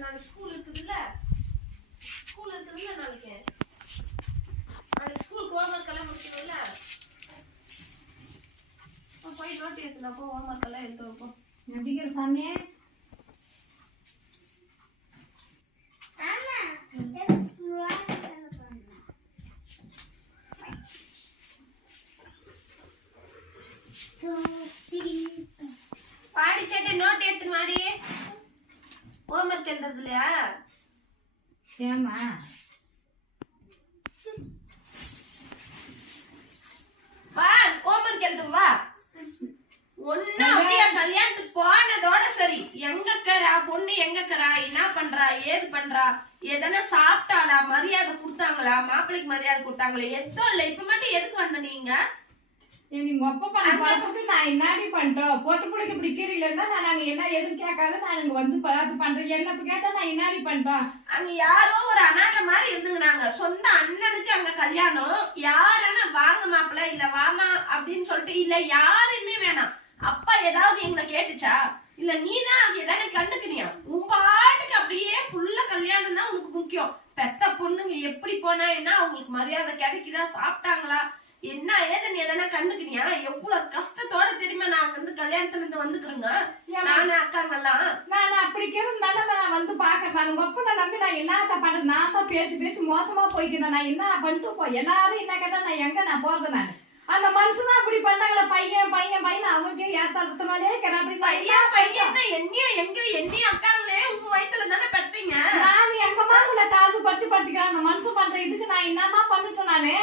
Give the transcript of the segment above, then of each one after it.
நாளைக்கு ஸ்கூல் இருக்குதுல்ல? ஸ்கூல் இருக்குதுல்ல நாளைக்கு? நாளைக்கு ஸ்கூலுக்கு ஹோம்ஒர்க் எல்லாம் முடிக்கணும்ல? போய் நோட்டு எடுத்துனா போ ஹோம்ஒர்க் எல்லாம் எடுத்து வைப்போம் எப்படிங்கிற சாமி? பாடி சேட்டை நோட் எடுத்துன்னு ஹோம்ஒர்க் எழுதுறது இல்லையா ஏம்மா? வா ஹோம்ஒர்க் எழுது வா. ஒன்னும் அப்படியே? கல்யாணத்துக்கு போனதோட சரி. எங்கக்கறா? பொண்ணு எங்கக்கறா? என்ன பண்றா? ஏது பண்றா? எதனா சாப்பிட்டாளா? மரியாதை கொடுத்தாங்களா? மாப்பிள்ளைக்கு மரியாதை கொடுத்தாங்களா? எதுவும் இல்ல. இப்ப மட்டும் எதுக்கு வந்த நீங்க? பண்ண பார்த்துட்டு நான் என்னடி பண்ணிட்டோம்? பொட்டு பிள்ளைக்கு இப்படி கீரையில இருந்தா நான் நாங்க என்ன எதுவும் கேட்காத. நான் இங்க வந்து பார்த்து பண்றேன் என்ன இப்ப கேட்டா நான் என்னடி பண்ணிட்டோம்? அங்க யாரோ ஒரு அனாதை மாதிரி இருந்துங்கனாங்க. சொந்த அண்ணனுக்கு அங்க கல்யாணம். யாரனா வாங்க மாப்பிள்ள இல்ல வாமா அப்படின்னு சொல்லிட்டு இல்ல யாருமே வேணாம். அப்பா ஏதாவது எங்களை கேட்டுச்சா? இல்ல நீதான் அங்க எதானே கண்டுக்கினியா? உன் பாட்டுக்கு அப்படியே புள்ள கல்யாணம் தான் உனக்கு முக்கியம். பெத்த பொண்ணுங்க எப்படி போனா என்ன? அவங்களுக்கு மரியாதை கிடைக்குதா? சாப்பிட்டாங்களா? என்ன ஏதுன்னு எதனா கண்டுக்கினியா எவ்வளவு கஷ்டத்தோட தெரியுமா நாங்க வந்து கல்யாணத்துல இருந்து வந்துக்கிறோங்க? நானு அக்காங்கெல்லாம். நான் அப்படி இருந்தாலும் நான் வந்து பாக்குறேன் நான் ஒப்பனை நம்பி நான் என்னத்த பண்றது? நான் தான் பேசி பேசி மோசமா போய்க்கிறேன். நான் என்ன பண்ணிட்டு போ எல்லாரும் என்ன கேட்டா நான் எங்க நான் போறது நான்? அந்த மனுஷன் தான் இப்படி பண்ணாங்களே? பையன் பையன் பையன். அவனுக்கே மாதிரியே இருக்கிறேன். அப்படி பையன் பையன் என்னையும் எங்க? என்னையும் அக்காங்களே? உங்க வயித்துல தானே பெத்தீங்க? நான் எங்கம்மா உங்களை தாழ்வு படுத்தி படுத்திக்கிறேன். அந்த மனுஷன் பண்ற இதுக்கு நான் என்னமா பண்ணிட்டேன் நானு?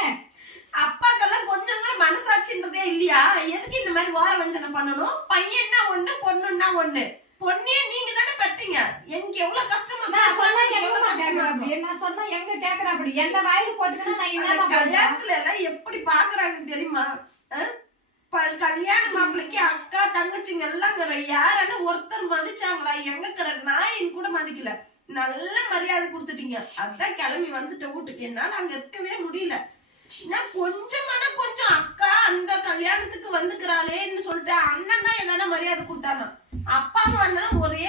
அப்பாக்கெல்லாம் கொஞ்சம் கூட மனசாட்சின்றதே இல்லையா? எதுக்கு இந்த மாதிரி ஓர வஞ்சனை பண்ணணும்? பையன்னா ஒண்ணு பொண்ணுன்னா ஒண்ணு. பொண்ணையே நீங்க தானே பெத்தீங்க. எனக்கு எவ்வளவு கஷ்டமா நான் சொன்னா எங்க எவ்வளவு கஷ்டமா நான் சொன்னா எங்க கேக்குறா அப்படி? என்ன வாயில போட்டுக்கினா நான் பண்றேன் கல்யாணத்துல எல்லாம் எப்படி பாக்குறாங்க தெரியுமா? கல்யாண மாப்பிள்ளைக்கு அக்கா தங்கச்சிங்க எல்லாம் யாரான ஒருத்தர் மதிச்சாங்களா? எங்கக்கிற நாயின் கூட மதிக்கல. நல்ல மரியாதை கொடுத்துட்டீங்க. அதான் கிளம்பி வந்துட்ட வீட்டுக்கு. என்னால அங்க இருக்கவே முடியல. நான் கொஞ்சமான கொஞ்சம் அக்கா அந்த கல்யாணத்துக்கு வந்துக்கிறாளேன்னு சொல்லிட்டு அண்ணன் தான் எதனா மரியாதை கொடுத்தானா? அப்பாவும் அண்ணனும் ஒரே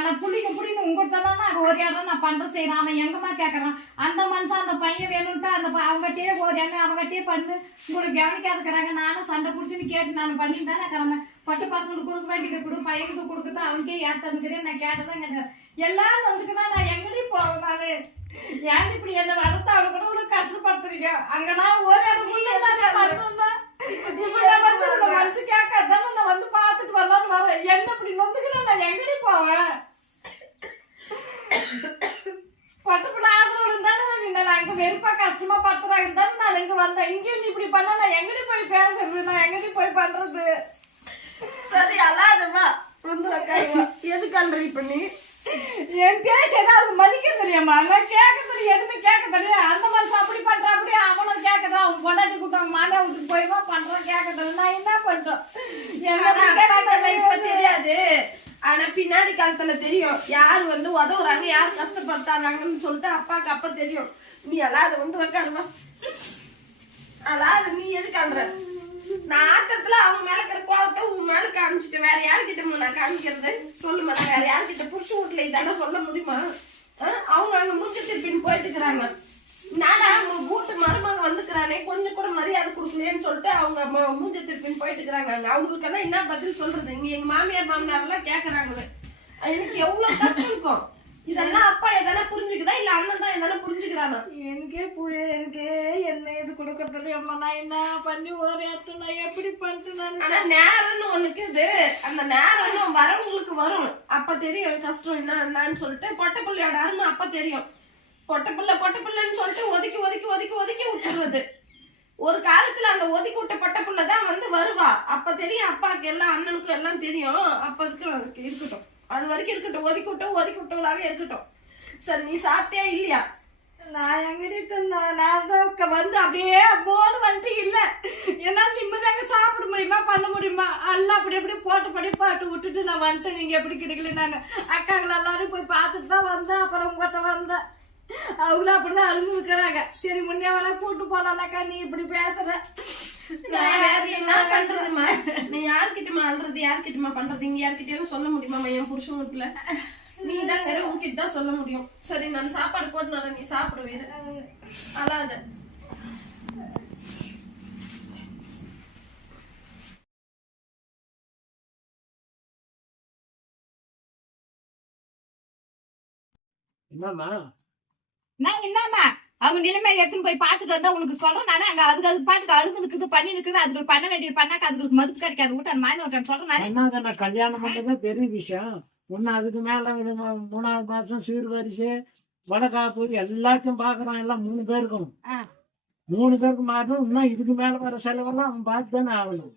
நான் புள்ளிங்க புள்ளின்னு உங்கள்கிட்ட தான் நான் ஒரு இடம் நான் பண்ற செய்யறேன் அவன் எங்கம்மா கேட்கறான் அந்த மனுஷன் அந்த பையன் வேணும்ட்டு அந்த அவங்ககிட்டயே ஒரு இடம் அவங்ககிட்டயே பண்ணு. உங்களுக்கு கவனிக்காதுக்கிறாங்க நானும் சண்டை பிடிச்சின்னு கேட்டு நான் பண்ணி தானே கிளம்பேன் பட்டு பசங்களுக்கு கொடுக்க வேண்டியது கொடு பையனுக்கு கொடுக்குறது அவனுக்கே ஏத்தனுக்கிறேன் நான் கேட்டதான் கேட்டேன் எல்லாரும் வந்துக்குன்னா நான் எங்கேயும் போவேன் நான். ஏன் இப்படி என்ன வரத்தை அவனை கூட உனக்கு கஷ்டப்படுத்துறீங்க? அங்கே நான் ஒரு இடம் உள்ள தான் வந்து மனசு கேட்காதானே நான் வந்து பார்த்துட்டு வரலான்னு வரேன். என்ன இப்படி நொந்துக்கினா நான் எங்கடி போவேன்? பட்டுப்பட ஆதரவு இருந்தாலும் நான் நின்ன நான் இங்கே வெறுப்பாக கஷ்டமாக படுத்துறாங்க தானே நான் இங்கே வந்தேன் இங்கேயும் நீ இப்படி பண்ண நான் எங்கடி போய் பேசுறது நான் எங்கடி போய் பண்ணுறது சரி அழாதம்மா வந்து உக்காருவா எதுக்கு அல்றி பண்ணி என் பேச்சு ஏதாவது மதிக்க தெரியுமா நான் கேட்க தெரியும் எதுவுமே கேட்க தெரியும் அந்த மனுஷன் அப்படி பண்றான்? அப்படி அவனும் கேட்கறான் அவன் பொண்டாட்டி கூட்டம் மாமியா விட்டு போயிடுவான் பண்றான் கேட்க தெரியும் நான் என்ன பண்றோம் ஆனா அப்பாக்கெல்லாம் என்ன தெரியாது. ஆனா பின்னாடி காலத்துல தெரியும் யார் வந்து உதவுறாங்க யார் கஷ்டப்படுத்தாங்கன்னு சொல்லிட்டு அப்பாக்கு அப்ப தெரியும். நீ அழாத வந்து உக்காருமா. அழாத நீ எதுக்கு அன்ற நான் ஆத்திரத்துல அவங்க மேல இருக்கிற கோவத்தை உன் மேல காமிச்சிட்டு வேற யாருக்கிட்ட நான் காமிக்கிறது? சொல்லுமா மாட்டேன் வேற யாருக்கிட்ட புடிச்சு வீட்டுல இதெல்லாம் சொல்ல முடியுமா? அவங்க அங்க மூச்சு திருப்பின்னு போயிட்டு இருக்கிறாங்க. நாடா உங்க வீட்டு மருமக வந்துக்கிறானே கொஞ்சம் கூட மரியாதை கொடுக்கலையேன்னு சொல்லிட்டு அவங்க மூஞ்ச திருப்பின்னு போயிட்டு இருக்கிறாங்க அவங்களுக்கெல்லாம் என்ன பதில் சொல்றது? இங்க எங்க மாமியார் மாமனார் எல்லாம் கேக்குறாங்க எனக்கு எவ்வளவு கஷ்டம் இருக்கும். இதெல்லாம் அப்பா எதனா புரிஞ்சுக்குதா? இல்ல அண்ணன் தான் எதனா புரிஞ்சுக்கிறானா எனக்கே புரிய எனக்கே என்ன இது கொடுக்கறதுல? அம்மா நான் என்ன பண்ணி ஒரு இடத்துல நான் எப்படி பண்ணிட்டு நான் ஆனா நேரம்னு ஒண்ணுக்கு இது. அந்த நேரம் வரவங்களுக்கு வரும். அப்ப தெரியும் கஷ்டம் என்ன என்னன்னு சொல்லிட்டு. பொட்டை பிள்ளையோட அருமை அப்ப தெரியும். பொட்டை பிள்ளை பொட்டை பிள்ளைன்னு சொல்லிட்டு ஒதுக்கி ஒதுக்கி ஒதுக்கி ஒதுக்கி விட்டுருவது ஒரு காலத்துல அந்த ஒதுக்கி விட்ட பொட்டை பிள்ளை தான் வந்து வருவா. அப்ப தெரியும் அப்பாவுக்கு எல்லாம் அண்ணனுக்கும் எல்லாம் தெரியும். அப்ப இருக்க இருக்கட்டும். அது வரைக்கும் இருக்கட்டும். ஒதுக்கி விட்டு ஒதுக்கி விட்டவளாவே இருக்கட்டும். சரி நீ சாப்பிட்டியா இல்லையா? நான் எங்கிட்ட நான் தான் வந்து அப்படியே போன வந்துட்டு இல்ல. ஏன்னா நிம்மதியாக சாப்பிட முடியுமா பண்ண முடியுமா? எல்லாம் அப்படி அப்படி போட்டு படி பாட்டு விட்டுட்டு நான் வந்துட்டேன். நீங்க எப்படி கிடைக்கல நான்? அக்காங்களை எல்லாரும் போய் பார்த்துட்டு தான் வந்தேன். அப்புறம் உங்கள்கிட்ட வந்தேன். அவங்களும் அப்படிதான் அழுந்து இருக்கிறாங்க. சரி முன்னே வேணா கூட்டு போனாக்கா நீ இப்படி பேசுற. நான் வேற என்ன பண்றதுமா நீ யார்கிட்டமா அல்றது யார்கிட்டமா பண்றது? இங்க யார்கிட்டயும் சொல்ல முடியுமா என் புருஷன் வீட்டுல? நீ உன்கிட்ட தான் சொல்ல முடியும். சரி நான் சாப்பாடு போட்டு வரேன் நீ சாப்பிடு வேறு. அழாத. என்னம்மா? நான் என்னம்மா அவங்க நிலைமை எடுத்துன்னு போய் பார்த்துட்டு வந்தா உனக்கு சொல்றேன். நானே அங்க அதுக்கு அது பாட்டுக்கு அழுது நிக்குது பண்ணி நிக்குது. அதுக்கு பண்ண வேண்டியது பண்ணாக்க அதுக்கு மதுப்பு கிடைக்காது. விட்டான் மாமி விட்டான் சொல்றேன் நானே. கல்யாணம் பண்ணதே பெரிய விஷயம். இன்னும் அதுக்கு மேல மூணாவது மாசம் சீர்வரிசை வடகாப்பூர் எல்லாத்தையும் பாக்குறான் எல்லாம் மூணு பேருக்கும். மூணு பேருக்கு மாறணும் இன்னும் இதுக்கு மேல வர செலவெல்லாம் அவன் பார்த்து தானே ஆகணும்.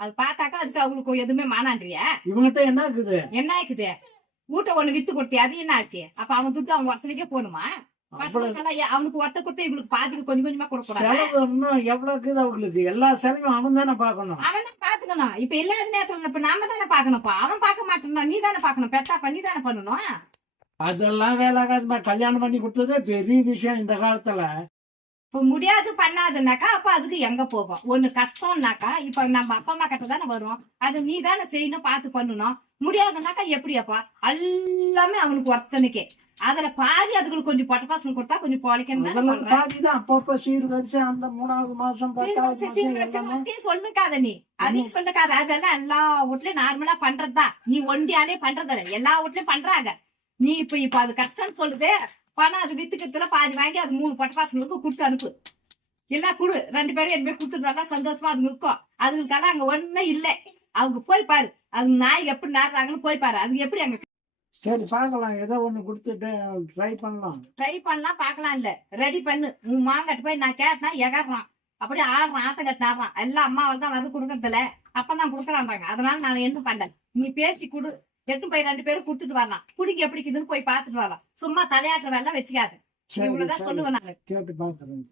அது பார்த்தாக்கா அதுக்கு அவங்களுக்கு எதுவுமே மானான்றியா இவங்கிட்ட என்ன இருக்குது? என்ன ஆக்குது வீட்டை ஒண்ணு வித்து கொடுத்தி அது என்ன ஆச்சு? அப்ப அவன் துட்டு அவன் வசதிக்கே போகணுமா? அவனுக்கு ஒத்த கொடுத்து இவங்களுக்கு பாதிக்கு கொஞ்சம் கொஞ்சமா கொடுக்க கூடாது. செலவு எவ்வளவு இருக்குது அவங்களுக்கு? எல்லா செலவும் அவன் தானே பார்க்கணும். அவன் தான் பாத்துக்கணும் இப்ப இல்லாத நேரத்துல இப்ப நாம தானே பாக்கணும்ப்பா அவன் பார்க்க மாட்டான் நீ தானே பாக்கணும் பெத்தா பண்ணி தானே பண்ணணும். அதெல்லாம் வேலை ஆகாதுமா. கல்யாணம் பண்ணி கொடுத்ததே பெரிய விஷயம் இந்த காலத்துல. இப்ப முடியாது பண்ணாதுனாக்கா அப்ப அதுக்கு எங்க போகும் ஒண்ணு கஷ்டம்னாக்கா இப்ப நம்ம அப்பா அம்மா கிட்ட தானே வரும் அது நீ தானே செய்யணும் பார்த்து பண்ணணும். முடியாதுனாக்கா எப்படி அப்பா எல்லாமே அவனுக்கு ஒருத்தனுக்கே அதுல பாதி அதுங்களுக்கு கொஞ்சம் பொட்ட பசங்க கொடுத்தா கொஞ்சம் பொழைக்கணும் தானே அதெல்லாம் சொல்றேன். பாதி தான் அப்பப்ப சீர்வரிசை அந்த மூணாவது மாசம் பத்தாவது சொல்லுக்காத நீ. அதையும் சொல்லுக்காத அதெல்லாம் எல்லா வீட்லயும் நார்மலா பண்றதுதான் நீ ஒண்டியாலே பண்றதில்ல எல்லா வீட்லயும் பண்றாங்க. நீ இப்ப இப்ப அது கஷ்டம்னு சொல்லுது. பணம் அது வித்துக்கிறதுல பாதி வாங்கி அது மூணு பட்ட பசங்களுக்கு கொடுத்து அனுப்பு. எல்லாம் குடு. ரெண்டு பேரும் எதுவுமே கொடுத்துருந்தாக்கா சந்தோஷமா அதுங்க இருக்கும் அதுங்களுக்கெல்லாம் அங்க ஒண்ணுமே இல்லை. அவங்க போய் பாரு. அது நாய் எப்படி நாடுறாங்கன்னு போய் பாரு. அது எப்படி அங்க சரி பார்க்கலாம். ஏதோ ஒண்ணு கொடுத்துட்டு ட்ரை பண்ணலாம். ட்ரை பண்ணலாம் பார்க்கலாம் இல்ல. ரெடி பண்ணு. உன் மாங்கட்டு போய் நான் கேட்டா எகறான் அப்படியே ஆடுறான் ஆட்டம் கட்டு ஆடுறான். எல்லாம் அம்மாவில் தான் வந்து கொடுக்கறதில்ல அப்பதான் கொடுக்குறான்றாங்க. அதனால நான் என்ன பண்ணல. நீ பேசி கொடு. எடுத்து போய் ரெண்டு பேரும் கொடுத்துட்டு வரலாம். குடிக்க எப்படி இருக்குதுன்னு போய் பார்த்துட்டு வரலாம். சும்மா தலையாட்டுற வேலை வச்சுக்காது. இவ்வளவுதான் சொல்லுவேன் நான். கேட்டு பார்க்குறேன்